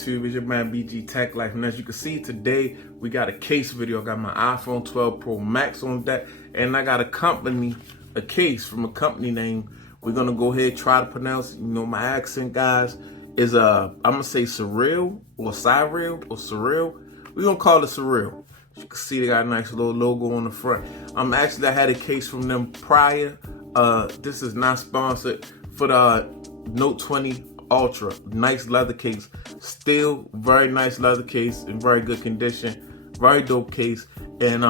YouTube? It's your man BG Tech Life, and as you can see today, we got a case video. I got my iPhone 12 Pro Max on deck, and I got a case from a company name. We're gonna go ahead and try to pronounce it. You know, my accent, guys, is I'm gonna say Cyrill or Cyrill. We're gonna call it Cyrill. As you can see, they got a nice little logo on the front. Actually, I had a case from them prior. This is not sponsored, for the Note 20 Ultra. Nice leather case, still very nice leather case in very good condition, very dope case. And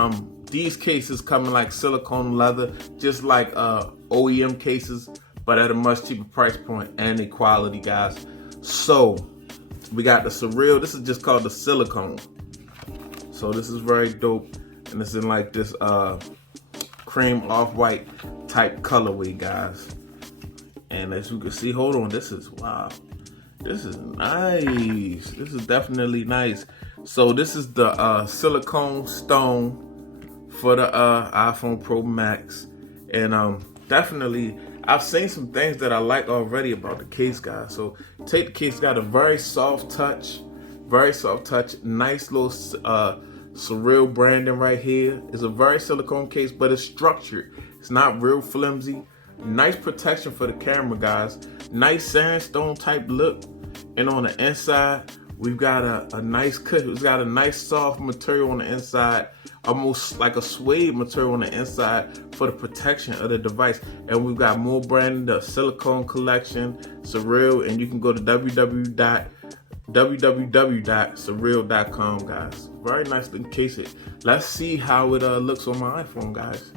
these cases come in like silicone leather, just like OEM cases, but at a much cheaper price point and a quality, guys. So we got the Cyrill. This is just called the Silicone. So this is very dope, and it's in like this cream off-white type colorway, guys. And as you can see, hold on, this is, wow, this is nice. This is definitely nice. So this is the silicone stone for the iPhone Pro Max. And definitely, I've seen some things that I like already about the case, guys. So take the case, got a very soft touch, nice little Cyrill branding right here. It's a very silicone case, but it's structured. It's not real flimsy. Nice protection for the camera, guys. Nice sandstone type look. And on the inside, we've got a nice cushion. It's got a nice soft material on the inside, almost like a suede material on the inside for the protection of the device. And we've got more branding, the silicone collection, Cyrill, and you can go to www.cyrill.com, guys. Very nice looking case. Let's see how it looks on my iPhone, guys.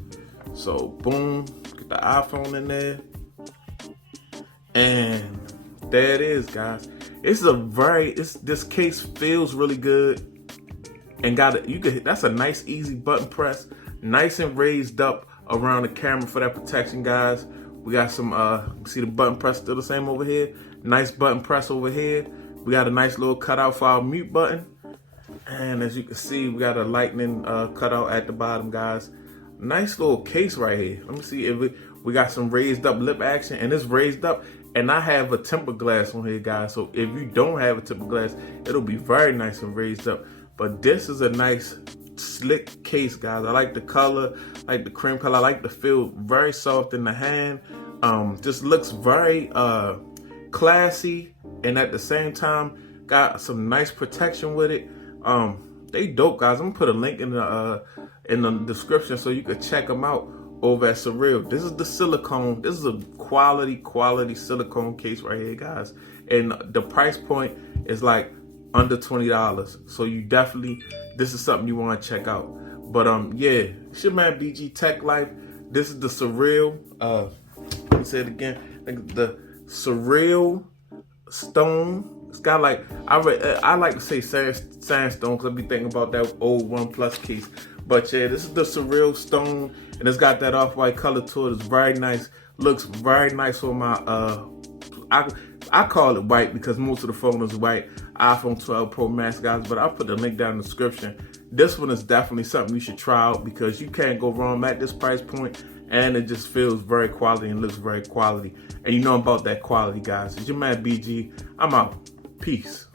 So boom, get the iPhone in there, and there it is, guys. This case feels really good, and that's a nice easy button press, nice and raised up around the camera for that protection, guys. We got some see the button press still the same over here. Nice button press over here. We got a nice little cutout for our mute button, and as you can see, we got a lightning cutout at the bottom, guys. Nice little case right here. Let me see if we got some raised up lip action, and it's raised up, and I have a temper glass on here, guys. So if you don't have a temper glass, it'll be very nice and raised up. But this is a nice slick case, guys. I like the color, I like the cream color. I like the feel, very soft in the hand. Just looks very classy, and at the same time got some nice protection with it. They dope, guys. I'm gonna put a link in the description so you can check them out over at Cyrill. This is the silicone. This is a quality silicone case right here, guys. And the price point is like under $20. So you definitely, this is something you want to check out. But yeah, it's your man BG Tech Life. This is the Cyrill. Let me say it again. The Cyrill stone. It's got like, I like to say sandstone, because I be thinking about that old OnePlus case. But yeah, this is the Cyrill stone, and it's got that off-white color to it. It's very nice. Looks very nice on my I call it white because most of the phone is white. iPhone 12 Pro Max, guys, but I'll put the link down in the description. This one is definitely something you should try out, because you can't go wrong at this price point, and it just feels very quality and looks very quality. And you know about that quality, guys. It's your man BG. I'm out. Peace.